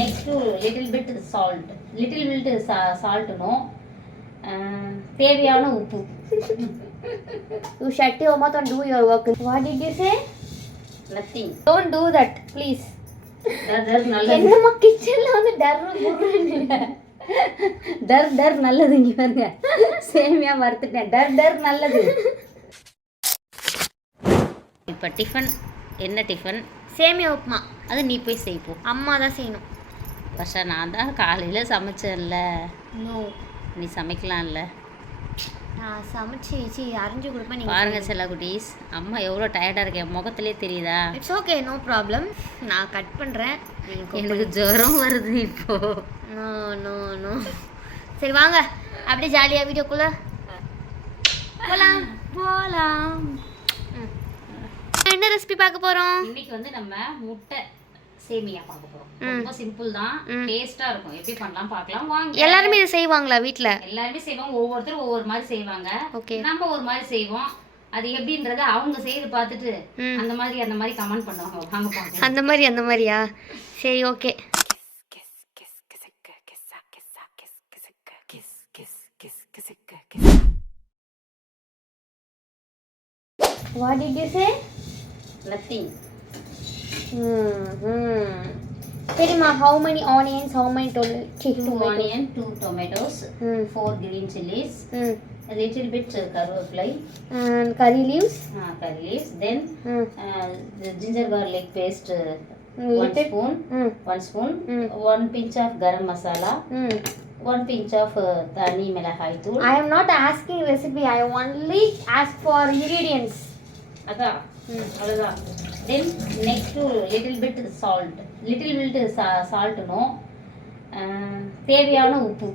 next little bit salt. Little bit sa- salt no. Uh, தேவையான உப்பு. You shut your mouth and do your work. What did you say? Nothing Don't do that, please. நல்லது. என்னம்மா கிச்சன்ல வந்து புர்ருன்னு டர் டர் நல்லது இங்க பாருங்க. சேமியா வறுத்துட்டேன். டர் டர் நல்லது. இப்போ டிஃபன் என்ன டிஃபன் சேமியா உப்புமா. அது நீ போய் செய்ப்போ அம்மா தான் செய்யணும். வருஷா நான் தான் காலையில் சமைச்சேன்ல. நோ நீ சமைக்கலாம்ல. நான் சமைச்சு சி அரைஞ்சு கொடுப்பேன் நீங்கள் பாருங்க செல்ல குட்டீஸ். அம்மா எவ்வளோ டயர்டாக இருக்கேன் முகத்திலே தெரியுதா? இட்ஸ் ஓகே நோ ப்ராப்ளம் நான் கட் பண்ணுறேன் எனக்கு ஜுரம் வருது இப்போ. நோ நோ நோ சரி வாங்க. அப்படியே ஜாலியாக வீடியோக்குள்ளே போகலாம் போகலாம் என்ன ரெசிபி பார்க்க போகிறோம் இன்னைக்கு வந்து நம்ம முட்டை. சேமியா பார்க்க போறோம். ரொம்ப சிம்பிள் தான். டேஸ்டா இருக்கும். எப்படி பண்ணலாம் பார்க்கலாம். வாங்க. எல்லாருமே இதை செய்வாங்களா வீட்டில் எல்லாருமே செய்வாங்க. ஒவ்வொருத்தரும் ஒவ்வொரு மாதிரி செய்வாங்க. ஓகே. நம்ம ஒரு மாதிரி செய்வோம். அது எப்படின்றத அவங்க செய்து பார்த்துட்டு. அந்த மாதிரி அந்த மாதிரி கமெண்ட் பண்ணுவாங்க. வாங்க பார்க்கலாம். அந்த மாதிரி அந்த மாதிரியா? சரி okay. What did you say? Nothing Mm-hmm. சரிம்மா how many onions, how many tomato? Two tomato? Onion two tomatoes Mm. Four green chillies Mm. Little bit கருவேப்பிலை And curry leaves? Curry leaves then Mm. ginger garlic paste Mm, one little- spoon Mm. one spoon Mm. one pinch of garam masala Mm. one pinch of uh, தனி மிளகாய் தூள் I am not asking recipe. I only ask for ingredients. அதான் அவ்வளோதான் then next little bit salt little bit சால்ட்னோ தேவையான உப்பு.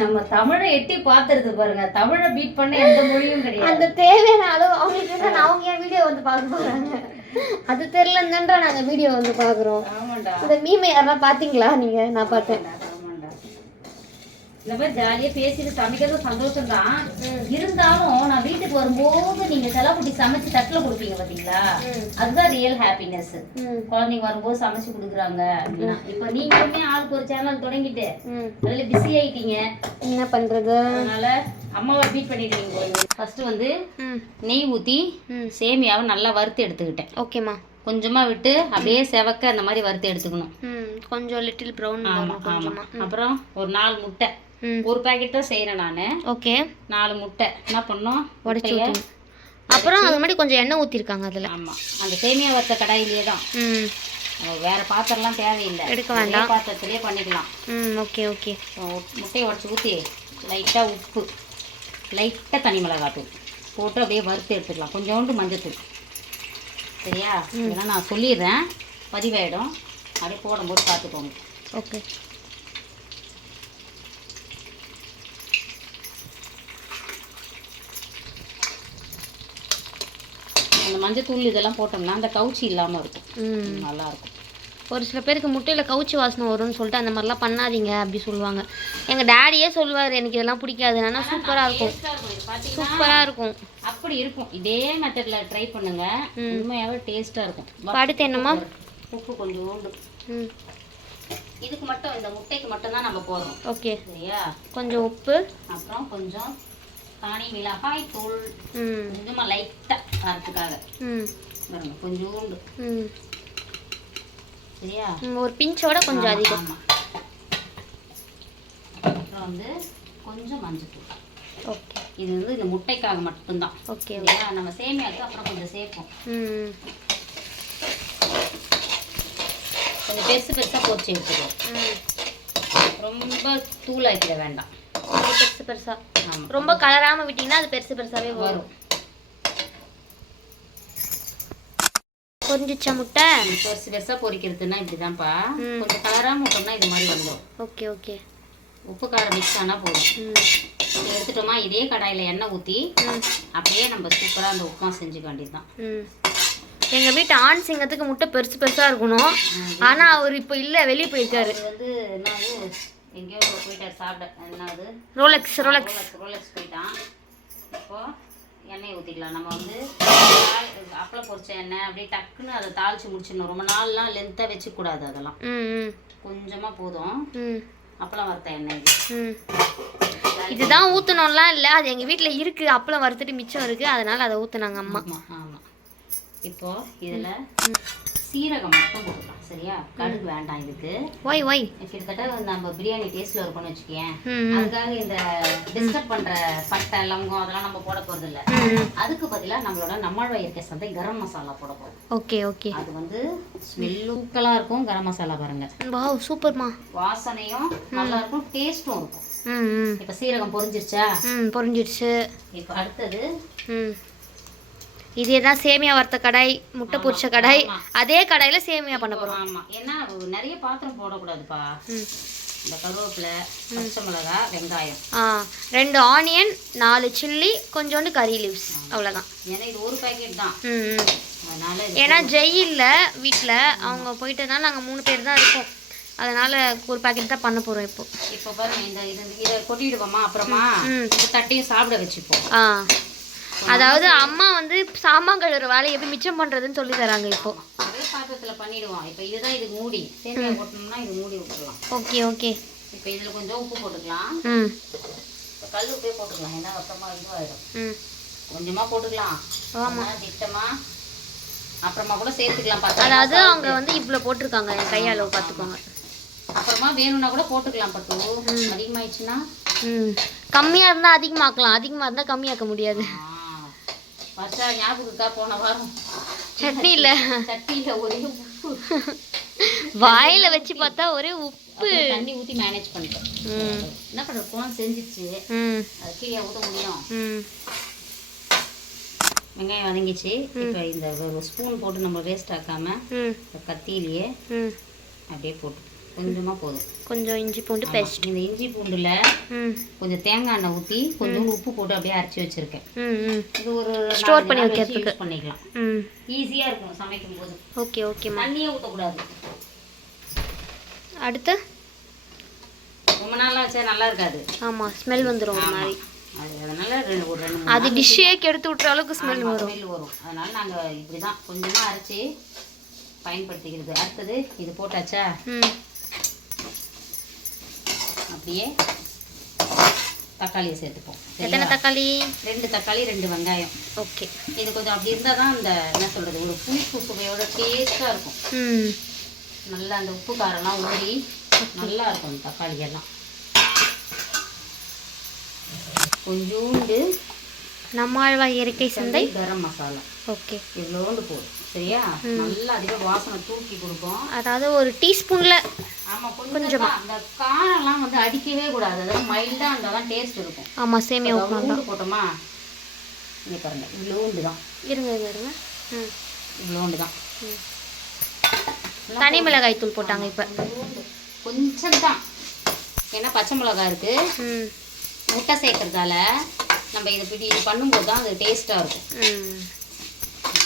நம்ம தமிழை எட்டி பார்த்துருது பாருங்க. தமிழை பீட் பண்ண எந்த மொழியும் கிடையாது. அந்த தேவையான அளவு அவங்களுக்கு அவங்க ஏன் வீடியோ வந்து பார்க்க போறாங்க? அது தெரியலன்னு நாங்க வீடியோ வந்து ஆமாண்டா. இந்த மீமை யாரா பாத்தீங்களா நீங்க? நான் பார்த்தேன். இந்த மாதிரி ஜாலியா பேசிட்டு சமைக்கிறது சந்தோஷம் தான் இருந்தாலும் நான் வீட்டுக்கு வரும்போது நீங்க செலவுட்டி சமைச்சு தட்டுல கொடுப்பீங்க பாத்தீங்களா? அதுதான் ரியல் ஹாப்பினஸ். குழந்தைங்க வரும்போது சமைச்சு கொடுக்குறாங்க அப்படின்னா. இப்ப நீங்களுமே ஆளுக்கு ஒரு சேனல் தொடங்கிட்டு. அதுல பிஸி ஆயிட்டீங்க. என்ன பண்றது? அதனால அம்மாவை பீட் பண்ணிடுவீங்க ஃபர்ஸ்ட் வந்து நெய் ஊத்தி ம். சேமியாவை நல்லா வறுத்து எடுத்துக்கிட்டேன். ஓகேம்மா. கொஞ்சமா விட்டு அப்படியே செவக்க அந்த மாதிரி வறுத்து எடுத்துக்கணும். கொஞ்சம் லிட்டில் ப்ரௌன் ஆமா ஆமா. கொஞ்சமா அப்புறம் ஒரு நாலு முட்டை. ஒரு பாக்கெட் தான் செய்யறேன் நானு. ஓகே. நாலு முட்டை. என்ன பண்ணோம் உடச்சி அப்புறம் அது மாதிரி கொஞ்சம் எண்ணெய் ஊற்றிருக்காங்க அதில். ஆமா. அந்த சேமியா வறுத்த கடாயிலேயே தான். வேற பாத்திரம்லாம் தேவையில்லை. எடுக்க வேண்டாம். பாத்திரத்திலே பண்ணிக்கலாம். ம் ஓகே ஓகே. முட்டையை உடச்சி ஊற்றி லைட்டாக உப்பு. லைட்டாக தனி மிளகாத்தூள் போட்டு அப்படியே வறுத்து எடுத்துக்கலாம். கொஞ்சோண்டு மஞ்சத்தூள். சரியா? இதெல்லாம் நான் சொல்லிடுறேன். பதிவாயிடும். அப்படியே போடும்போது பார்த்துக்கோங்க. ஓகே. அந்த மஞ்சத்தூள் இதெல்லாம் போட்டோம்னா அந்த கவுச்சி இல்லாமல் இருக்கும். ம். நல்லா இருக்கும் ஒரு சில பேருக்கு முட்டையில் கவுச்சி வாசனை வரும்னு சொல்லிட்டு அந்த மாதிரிலாம் பண்ணாதீங்க அப்படி சொல்லுவாங்க. எங்கள் டேடியே சொல்லுவார் எனக்கு இதெல்லாம் பிடிக்காது. ஆனால் சூப்பராக இருக்கும். சூப்பராக இருக்கும். அப்படி இருக்கும். இதே மெத்தடில் ட்ரை பண்ணுங்க. உண்மையாகவே டேஸ்ட்டாக இருக்கும். அடுத்து என்னம்மா? உப்பு கொஞ்சோண்டு. ம். இதுக்கு மட்டும் இந்த முட்டைக்கு மட்டும் தான் நம்ம போடுறோம். ஓகே. சரியா? கொஞ்சம் உப்பு. அப்புறம் கொஞ்சம் தானி மிளகாய் தூள். கொஞ்சமாக லைட்டாக வரத்துக்காக ம். பாருங்க கொஞ்சோண்டு. சரியா? ஒரு பிஞ்சோட கொஞ்சம் அதிகம். அப்புறம் வந்து கொஞ்சம் மஞ்சத்தூள். ஓகே. இது வந்து இந்த முட்டைக்காக மட்டும்தான். ஓகே. நம்ம சேமியாக்கு அப்புறம் கொஞ்சம் சேர்ப்போம். கொஞ்சம் பெருசு பெருசாக பொரிச்சு எடுத்துக்குவோம். ம். ரொம்ப தூளாக்கிட வேண்டாம். பெருசு பெருசா. ரொம்ப கலராம விட்டீங்கன்னா அது பெருசு பெருசாவே வரும். பொரிஞ்சிச்ச முட்டை. பெருசு பெருசாக பொரிக்கிறதுனா இப்படிதான்ப்பா. கொஞ்சம் கலராக விட்டோம்னா இது மாதிரி வந்துடும். Okay okay. உப்பு காரம் மிக்ஸ் ஆனால் போதும். எடுத்துட்டோமா இதே கடாயில் எண்ணெய் ஊற்றி அப்படியே நம்ம சூப்பராக அந்த உப்புமா செஞ்சுக்க வேண்டியது தான் ம். எங்க வீட்டு ஆண் சிங்கத்துக்கு முட்டை பெருசு பெருசா இருக்கணும். ஆனா அவர் இப்போ இல்ல வெளியே போயிருக்காரு. வந்து என்னது எங்கேயோ போயிட்டார் சாப்பிட என்னது? ரோலெக்ஸ் ரோலெக்ஸ் ரோலக்ஸ் ரோலக்ஸ் போயிட்டான். இப்போ எண்ணெயை ஊற்றிக்கலாம் நம்ம வந்து அப்பளம் பொரிச்ச எண்ணெய் அப்படியே டக்குன்னு அதை தாளிச்சு முடிச்சிடணும். ரொம்ப நாள்லாம் லென்த்தாக வச்சுக்கூடாது அதெல்லாம். கொஞ்சமாக போதும். ம். அப்பளம் வறுத்த எண்ணெய் இதுதான் ஊற்றணும்லாம் இல்லை. அது எங்கள் வீட்டில் இருக்குது அப்பளம் வறுத்துட்டு மிச்சம் இருக்குது அதனால் அதை ஊற்றுனாங்க அம்மா. ஆமாம் ஆமாம் இப்போ இதில் சீரகம் மட்டும் போட்டுக்கலாம் சரியா? கடுகு வேண்டாம் இதுக்கு. ஒய் ஒய் கிட்டத்தட்ட நம்ம பிரியாணி டேஸ்ட்ல இருக்கும்னு வச்சுக்கேன் அதுக்காக இந்த டிஸ்டர்ப் பண்ற பட்டை லவங்கம் அதெல்லாம் நம்ம போட போறது இல்ல. அதுக்கு பதிலா நம்மளோட நம்மாழ்வாய் இருக்க சந்தை கரம் மசாலா போட போறோம். Okay okay. அது வந்து ஸ்மெல் தூக்கலா இருக்கும் கரம் மசாலா பாருங்க. வாவ் சூப்பர்மா. வாசனையும் நல்லா இருக்கும். டேஸ்ட்டும் இருக்கும் இப்ப சீரகம் பொரிஞ்சிருச்சா? ம் பொரிஞ்சிடுச்சு இப்ப அடுத்தது இதே தான் சேமியா வறுத்த கடாய் முட்டை பொரிச்ச கடாய். அதே கடாயில் சேமியா பண்ண போகிறோம் ஆமா. ஏன்னா நிறைய பாத்திரம் போடக்கூடாதுப்பா. இந்த கருவேப்பிலை பச்சை மிளகாய் வெங்காயம். ஆ ரெண்டு ஆனியன் நாலு சில்லி கொஞ்சோண்டு கறி லீவ்ஸ் அவ்வளோதான் ஏன்னா இது ஒரு பாக்கெட் தான். ஏன்னா ஜெய் இல்லை வீட்டில் அவங்க போயிட்டதுனால நாங்கள் மூணு பேர் தான் இருக்கோம். அதனால் ஒரு பாக்கெட் தான் பண்ண போகிறோம் இப்போ. இப்போ பாருங்க இந்த இது இதை கொட்டிடுவோமா அப்புறமா தட்டையும் சாப்பிட வச்சுப்போம். ஆ. அதாவது அம்மா வந்து சாமான் கழுவுற வேலையை எப்படி மிச்சம் பண்ணுறதுன்னு சொல்லி தராங்க இப்போ. ஒரே பாத்திரத்தில் பண்ணிடுவோம் இப்போ இதுதான் இதுக்கு மூடி. சேமியா கொட்டணும்னா இது மூடி விட்டுடலாம். Okay okay. இப்போ இதில் கொஞ்சம் உப்பு போட்டுக்கலாம். ம். கல் உப்பே போட்டுக்கலாம். ஏன்னா அப்புறமா இதுவாகிடும் ம். கொஞ்சமாக போட்டுக்கலாம். ஆமாம் திட்டமாக அப்புறமா கூட சேர்த்துக்கலாம் பத்து அதாவது அவங்க வந்து இவ்வளோ போட்டிருக்காங்க. என் கையளவு பார்த்துக்கோங்க அப்புறமா வேணும்னா கூட போட்டுக்கலாம் பட்டு. அதிகமாயிடுச்சுன்னா? ம். கம்மியாக இருந்தால் அதிகமாக்கலாம். அதிகமாக இருந்தால் கம்மியாக்க முடியாது. வருஷா ஞாபகக்கா போன வாரம். சட்னி இல்லை சட்டியில் ஒரே உப்பு. வாயில் வச்சு பார்த்தா ஒரே உப்பு. தண்ணி ஊற்றி மேனேஜ் பண்ணிட்டோம். ம். என்ன பண்ணுறது கோன் செஞ்சிச்சு அது கீழே ஊற்ற முடியும். வெங்காயம் வதங்கிச்சு. இப்போ இந்த ஒரு ஸ்பூன் போட்டு நம்ம வேஸ்ட் ஆக்காம கத்தியிலேயே அப்படியே போட்டு கொஞ்சமாக போதும். கொஞ்சம் இஞ்சி பூண்டு. பேஸ்ட். இந்த இஞ்சி பூண்டுல கொஞ்சம் தேங்காய் எண்ணெய் ஊற்றி கொஞ்சம் உப்பு போட்டு அப்படியே அரைச்சி வச்சிருக்கேன். இது ஒரு நாலஞ்சு பண்ணி வைக்கிறதுக்கு. பண்ணிக்கலாம். ம். ஈஸியாக இருக்கும் சமைக்கும் போது. ஓகே ஓகேம்மா தண்ணியே ஊற்றக்கூடாது அடுத்து? ரொம்ப நாளாக வச்சா நல்லா இருக்காது. ஆமாம் ஸ்மெல் வந்துடும் ஒரு மாதிரி. அது டிஷ்ஷே கெடுத்து விட்ற அளவுக்கு ஸ்மெல் வரும். வரும். அதனால நாங்கள் இப்படி தான் கொஞ்சமாக அரைச்சி பயன்படுத்திக்கிறது. அடுத்தது இது போட்டாச்சா? ம். அப்படியே தக்காளியை சேர்த்துப்போம். எத்தனை? தக்காளி? ரெண்டு தக்காளி ரெண்டு வெங்காயம். ஓகே. இது கொஞ்சம் அப்படி இருந்தால் தான் இந்த என்ன சொல்கிறது ஒரு புளிப்பு சுவையோட டேஸ்ட்டாக இருக்கும். நல்லா அந்த உப்பு காரம்லாம் ஊறி நல்லா இருக்கும் தக்காளி எல்லாம். கொஞ்சோண்டு நம்மாழ்வா இயற்கை சந்தை? கரம் மசாலா. ஓகே. இவ்வளோண்டு போதும். சரியா? நல்லா அதிக வாசனை தூக்கி கொடுக்கும். அதாவது ஒரு டீஸ்பூனில் ஆமாம் கொஞ்சமா அந்த காரம்லாம் வந்து அடிக்கவே கூடாது. அதாவது மைல்டாக இருந்தால் தான் டேஸ்ட் இருக்கும். ஆமாம் சேமியா உப்புமா இவ்வளோண்டு போட்டோமா? இங்கே பாருங்க இவ்வளோண்டு தான் இருங்க இருங்க ம். இவ்வளோண்டு தான். தனி மிளகாய் தூள் போட்டாங்க இப்போ. கொஞ்சம் தான். ஏன்னா பச்சை மிளகாய் இருக்குது ம். முட்டை சேர்க்கறதால நம்ம இதை இப்படி பண்ணும்போது தான் அது டேஸ்ட்டாக இருக்கும். ம்.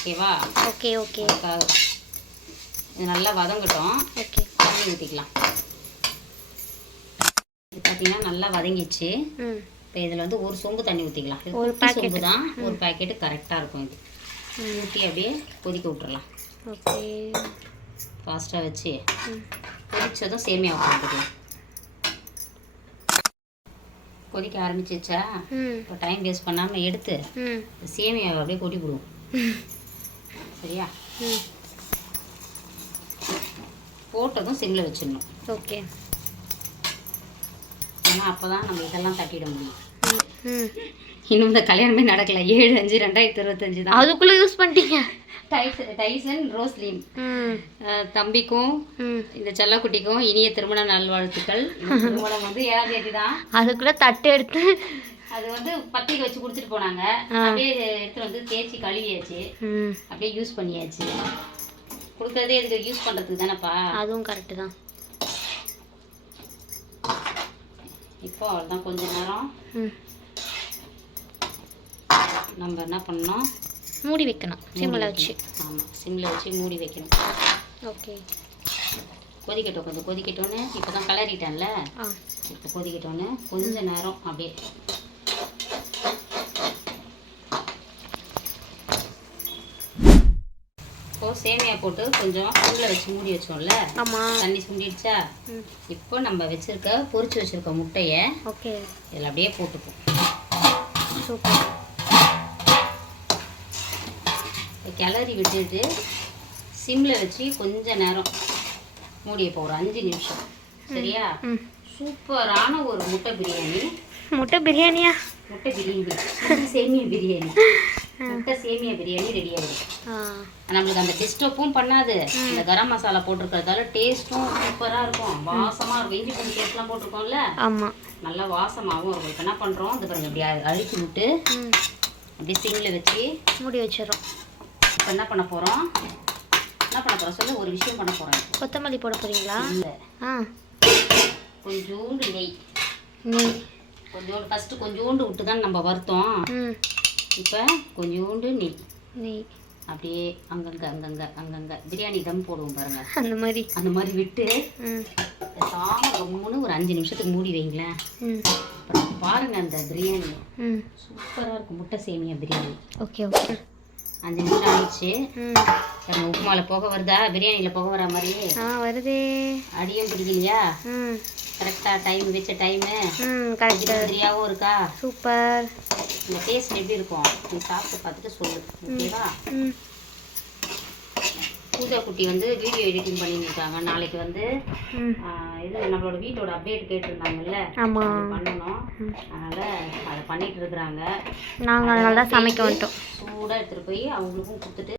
ஓகேவா? Okay okay. இது நல்லா வதங்கட்டும். ஓகே. தண்ணி ஊற்றிக்கலாம் இது பார்த்தீங்கன்னா நல்லா வதங்கிச்சு இப்போ இதில் வந்து ஒரு சொம்பு தண்ணி ஊற்றிக்கலாம் ஒரு சொம்பு தான் ஒரு பாக்கெட்டு கரெக்டாக இருக்கும் இது. ஊற்றி அப்படியே கொதிக்க விட்டுறலாம். ஓகே. ஃபாஸ்ட்டாக வச்சு கொதிச்சதும் சேமியா போட்டுக்கலாம் கொதிக்க ஆரம்பிச்சிச்சா இப்போ டைம் வேஸ்ட் பண்ணாமல் எடுத்து சேமியாவை அப்படியே கொட்டி விடுவோம். சரியா? போட்டதும் சிம்மில் வச்சிடணும். ஓகே. ஏன்னா அப்போ தான் நம்ம இதெல்லாம் தட்டிட முடியும். இன்னும் இந்த கல்யாணமே நடக்கல. ஏழு அஞ்சு ரெண்டாயிரத்தி இருபத்தஞ்சு தான். அதுக்குள்ளே யூஸ் பண்ணிட்டீங்க. Tyson Roslin. தம்பிக்கும் இந்த செல்லக்குட்டிக்கும் இனிய திருமண நல்வாழ்த்துக்கள். திருமணம் வந்து ஏழாம் தேதி தான். அதுக்குள்ளே தட்டு எடுத்து அது வந்து பத்திரிக்கை வச்சு கொடுத்துட்டு போனாங்க. அப்படியே எடுத்துட்டு வந்து தேய்ச்சி கழுவியாச்சு. அப்படியே யூஸ் பண்ணியாச்சு. கொடுக்கறதே இதுக்கு யூஸ் பண்ணுறதுக்கு தானேப்பா. அதுவும் கரெக்டு தான். இப்போ அவ்வளோதான் கொஞ்ச நேரம். நம்ம என்ன பண்ணோம் மூடி வைக்கணும். சிம்மில் வச்சு. ஆமாம் சிம்மில் வச்சு மூடி வைக்கணும். ஓகே. கொதிக்கட்டும். கொஞ்சம் கொதிக்கட்டும்னு இப்போ தான் கலரிட்டேன்ல இப்போ கொதிக்கட்டும்னு கொஞ்ச நேரம் அப்படியே சேமியா போட்டு கொஞ்சம் சிம்மில் வச்சு மூடி வச்சோம்ல? தண்ணி சுண்டிடுச்சா இப்போ நம்ம வச்சிருக்க பொரிச்சு வச்சிருக்க முட்டையை ஓகே. இதில் அப்படியே போட்டுப்போம். சூப்பர். இப்போ கிளறி விட்டுட்டு சிம்மில் வச்சு கொஞ்ச நேரம் மூடிய ஒரு அஞ்சு நிமிஷம். சரியா? சூப்பரான ஒரு முட்டை பிரியாணி. முட்டை பிரியாணியா? முட்டை பிரியாணி சேமியா பிரியாணி முட்டை சேமியா பிரியாணி ரெடி ஆகிடும் நம்மளுக்கு அந்த டிஸ்டர்பும் பண்ணாது. இந்த கரம் மசாலா போட்டிருக்கிறதால டேஸ்ட்டும் சூப்பராக இருக்கும். வாசமாக இருக்கும். இஞ்சி பூண்டு பேஸ்ட்லாம் போட்டிருக்கோம்ல? ஆமாம் நல்லா வாசமாகவும் இருக்கும். இப்போ என்ன பண்ணுறோம் இது பாருங்க இப்படி அ- அழிச்சு விட்டு ம். அப்படியே சிங்கில் வச்சு மூடி வச்சிடறோம். இப்போ என்ன பண்ண போகிறோம் என்ன பண்ண போகிறோம் சொல்லு ஒரு விஷயம் பண்ண போகிறோம் கொத்தமல்லி போட போகிறீங்களா இல்லை. ஆ. கொஞ்சோண்டு நெய். நெய். கொஞ்சோண்டு ஃபஸ்ட்டு கொஞ்சோண்டு விட்டு தான் நம்ம வறுத்தோம். ம். இப்போ கொஞ்சோண்டு நெய். நெய். அப்படியே அங்கங்கே அங்கங்கே அங்கங்கே. பிரியாணி தம் போடுவோம் பாருங்க. அந்த மாதிரி. அந்த மாதிரி விட்டு ம். பேசாம கம்முன்னு ஒரு அஞ்சு நிமிஷத்துக்கு மூடி வைங்களேன். பாருங்க அந்த பிரியாணி. ம். சூப்பராக இருக்கும். முட்டை சேமியா பிரியாணி. Okay okay. அஞ்சு நிமிஷம் ஆயிடுச்சு. ம். பாருங்க உப்புமாவில் போக வருதா? பிரியாணியில் போக வர மாதிரி. ஆ வருதே. அடியும் பிடிக்கலையா? ம். கரெக்டாக டைம் வச்ச டைமு ம் கரெக்டு மாதிரியாகவும் இருக்கா? சூப்பர். இந்த டேஸ்ட் எப்படி இருக்கும்? நீ சாப்பிட்டு பார்த்துட்டு சொல்லு. ஓகேவா? ம். பூஜா குட்டி வந்து வீடியோ எடிட்டிங் பண்ணிட்டு இருக்காங்க நாளைக்கு வந்து இது நம்மளோட வீட்டோட அப்டேட் கேட்டிருந்தாங்கல்ல? பண்ணணும். அதனால அதை பண்ணிட்டு இருக்கிறாங்க. நாங்கள் அதனால தான் சமைக்க வந்துட்டோம். சூடாக எடுத்துகிட்டு போய் அவங்களுக்கும் கொடுத்துட்டு